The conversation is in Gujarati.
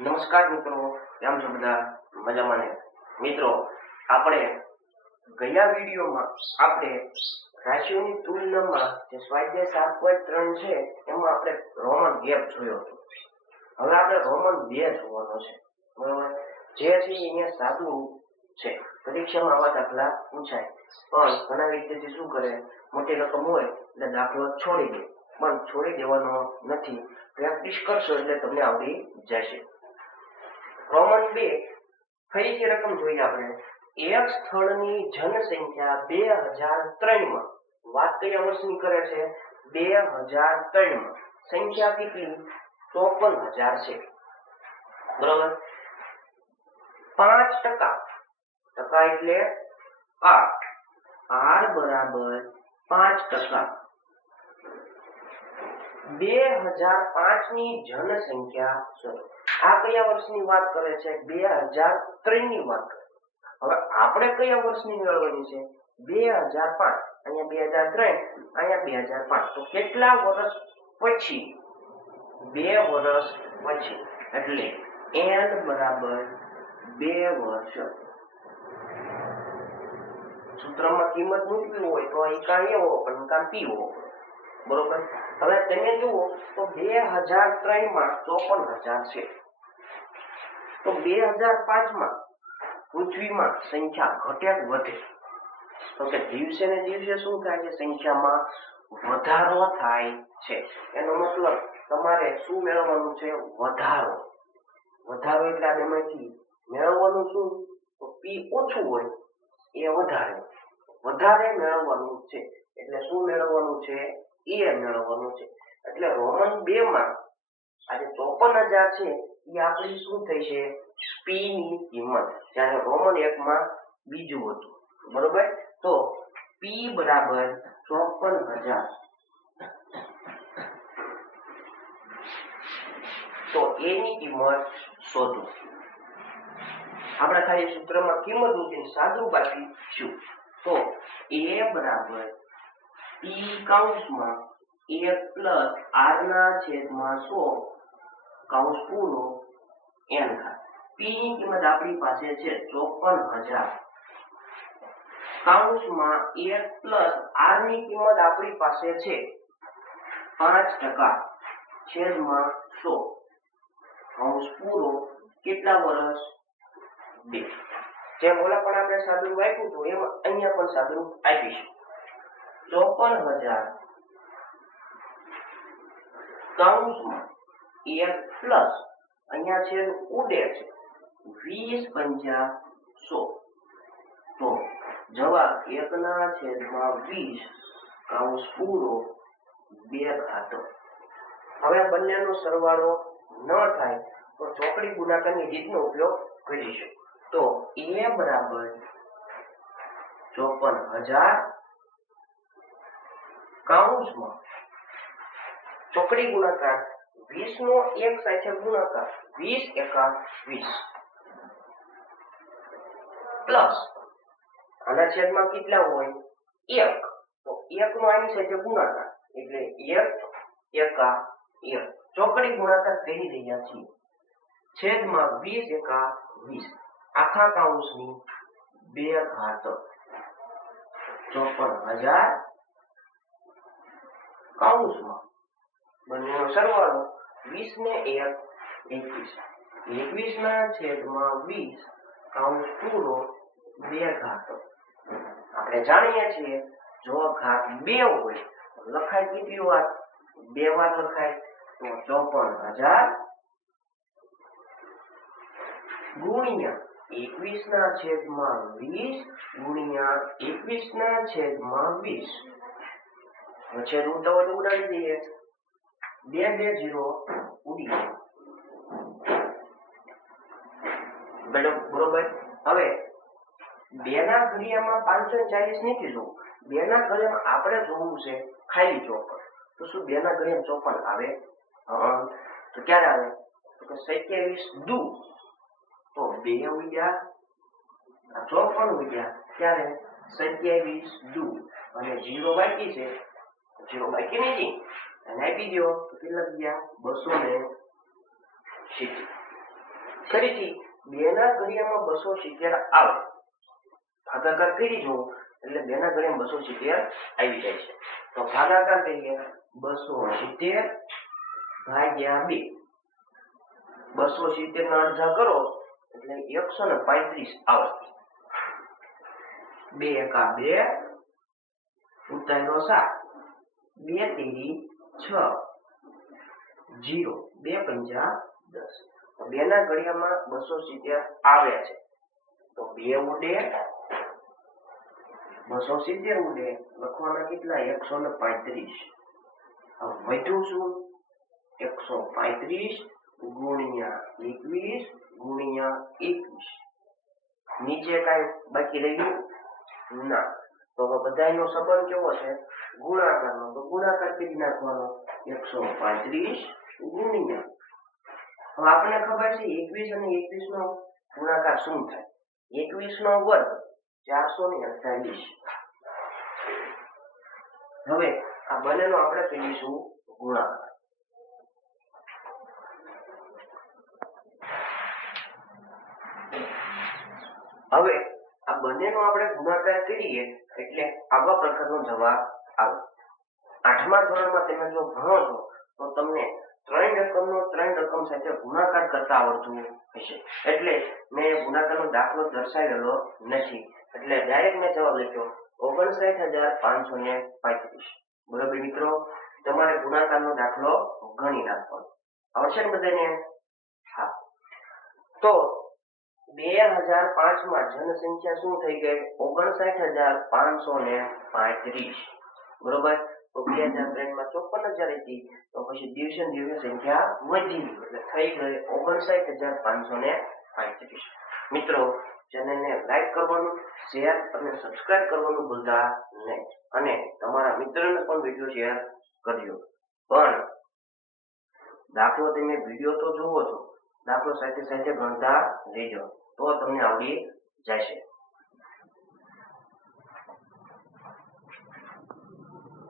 નમસ્કાર મિત્રો, કેમ છો બધા? મજામાં ને? મિત્રો, આપણે ગયા વિડીયોમાં આપણે રાશિઓની તુલનામાં જે સ્વાધ્યાય 7.3 છે એમાં આપણે રોમન ગેપ જોયો હતો. હવે આપણે રોમન 2 જોવાનો છે. બરાબર? જે છે અહીંયા સાદું છે. પરીક્ષામાં આવા દાખલા પૂછાય, પણ ઘણા વિદ્યાર્થી શું કરે, મોટી રકમ હોય એટલે દાખલો છોડી દે. પણ છોડી દેવાનો નથી, પ્રેક્ટિસ કરશો એટલે તમને આવડી જશે. રોમન 2 ફરીથી રકમ જોઈએ આપણે. એક સ્થળની જનસંખ્યા 2003 માં, વાત કયા વર્ષની કરે છે? 2003 માં સંખ્યા કેટલી? 54,000 છે. બરાબર? 5% ટકા એટલે 8, r બરાબર 5%. 2005 ની જનસંખ્યા શોધો. આ કયા વર્ષની વાત કરે છે? 2003 ની વાત કરે. હવે આપણે કયા વર્ષની મેળવવાની છે? 2005. અહીંયા 2003, અહીંયા 2005. તો કેટલા વર્ષ પછી? 2 વર્ષ પછી. એટલે n બરાબર 2 વર્ષ. સૂત્રમાં કિંમત મૂકવી હોય તો અહીં કાં એ હોવો પણ કાં p હોવો. બરોબર? હવે તમે જુઓ તો 2003 માં 54,000 છે. તો 2005 માં પૃથ્વીમાં સંખ્યા ઘટે વધે? તો કે દિવસે ને દિવસે શું થાય છે? સંખ્યામાં વધારો થાય છે. એનો મતલબ તમારે શું મેળવવાનું છે? વધારો. વધારો એટલે આ બેમાંથી મેળવવાનું શું? તો p ઓછું હોય એ વધારે મેળવવાનું છે. એટલે શું મેળવવાનું છે? એ મેળવવાનું છે. એટલે રોમન 2 માં આજે 54,000 છે એ આપણી શું થઈ છે? p ની કિંમત. જ્યારે રોમન 1 માં બીજું હતું. બરોબર? તો p બરાબર 54,000. તો a ની કિંમત શોધો. આપણે ખાલી સૂત્રમાં કિંમત મૂકીને સાદું બાકીશું. તો a બરાબર p કૌંસમાં 1 પ્લસ r ના છેદમાં 100 કૌંસ પૂરો n ઘાત. p ની કિંમત આપણી પાસે છે 54,000 કૌંસમાં 1 પ્લસ r ની કિંમત આપણી પાસે છે 5% છેદમાં 100 કૌંસ પૂરો કેટલા વર્ષ? 2. જેમ ઓલા પણ આપણે સાદું આપ્યું હતું એમ અહીંયા પણ સાદું આપીશું. 54,000 કૌંસમાં 1 પ્લસ અહીંયા છેદ ઉડે છે 20 પંચા 100. તો જવાબ 1/20 કૌંસ પૂરો 2 ઘાતો. હવે બંનેનો સરવાળો ન થાય તો ચોકડી ગુણાકારની રીતનો ઉપયોગ કરીશું. તો a બરાબર 54,000 કૌંસમાં ચોકડી ગુણાકાર 20 નો 1 સાથે ગુણાકાર 20 એકા 20 પ્લસ આના છેદમાં કેટલા હોય? 1. તો 1 નો આની સાથે ગુણાકાર એટલે 1 એકા 1. ચોકડી ગુણાકાર કરી રહ્યા છીએ. છેદમાં 20 એકા 20 આખા કૌંસની 2 ઘાત. 54,000 કૌંસમાં બંનેનો સરવાળો 20 ને 1 21. 21 ના છેદમાં 20 કૌંસ પૂરો 2 ઘાત. આપણે જાણીએ છીએ જો ઘાત 2 હોય લખાય કેટલી વાર? 2 વાર લખાય. તો 54,000 ગુણ્યા 21 ના છેદમાં 20 ગુણ્યા 21 ના છેદમાં 20. છેદ ઉડાવો તો ઉડાડી દઈએ. 2 2 0 ઉડી જાય. બરોબર? હવે 2 ના ઘડિયામાં 540 નીકળી જવું. 2 ના ઘડિયામાં આપણે જોવું છે ખાલી ચોપડ. તો શું 2 ના ઘડિયામાં 54 આવે? તો ક્યારે આવે? તો કે 27 દુ. તો 2 ઉડ્યા 54 ઉડ્યા ત્યારે 27 દુ અને 0 બાકી છે. 0 બાકી નથી અને આપી દો તો કેટલા ગયા? 270. ફરીથી 2 ના ઘડિયામાં 270 આવે, ભાગાકાર કરી જો એટલે 2 ના ઘડિયામાં 270 આવી જાય છે. તો ભાગાકાર કરીએ 270 ભાગ્યા 2. 270 ના અડધા કરો એટલે 135 આવે. 2 એકા 2, ઉતાર્યો 7, 2 તેરી 6, 0, 2 પંજા 10. તો 2 ના ઘડિયામાં 270 આવ્યા છે. તો 2 ઉડે, 270 ઉડે, લખવાના કેટલા? 135. હવે વધ્યું શું? 135 ગુણ્યા 21 ગુણ્યા 21. નીચે કાંઈ બાકી રહ્યું ના. તો બધાયનો સંબંધ કેવો છે? ગુણાકારનો. તો ગુણાકાર કરી નાખવાનો. 135 ગુણ્યા, હવે આપણને ખબર છે 21 અને 21 નો ગુણાકાર શું થાય? 21 નો વર્ગ 448. હવે આ બંનેનો આપણે કરીશું ગુણાકાર. હવે આ બંનેનો આપણે ગુણાકાર કરીએ એટલે આવા પ્રકારનો જવાબ આવે. 8મા ધોરણમાં તમે જો ભણો છો તો તમને 3 રકમનો 3 રકમ સાથે ગુણાકાર કરતા આવડતું હશે. એટલે મેં ગુણાકારનો દાખલો દર્શાવેલો નથી, એટલે ડાયરેક્ટ મેં જવાબ લખ્યો 59535. બરોબર મિત્રો, તમારે ગુણાકારનો દાખલો ગણી નાખવાનો. આવશે ને બધાને? હા. તો 2005 માં જનસંખ્યા શું થઈ ગઈ? 59535. બરોબર. તો 2003 માં 54000 હતી, તો પછી દિવસે દિવસે સંખ્યા વધી એટલે થઈ ગઈ 59535. મિત્રો, ચેનલને લાઈક કરવાનું, શેર અને સબસ્ક્રાઇબ કરવાનું ભૂલતા નહીં, અને તમારા મિત્રોને પણ વિડીયો શેર કરજો. પણ દાખલો તમે વિડીયો તો જુઓ છો, દાખલો સાથે સાથે ગણતા રહેજો, તો તમને આવડી જશે.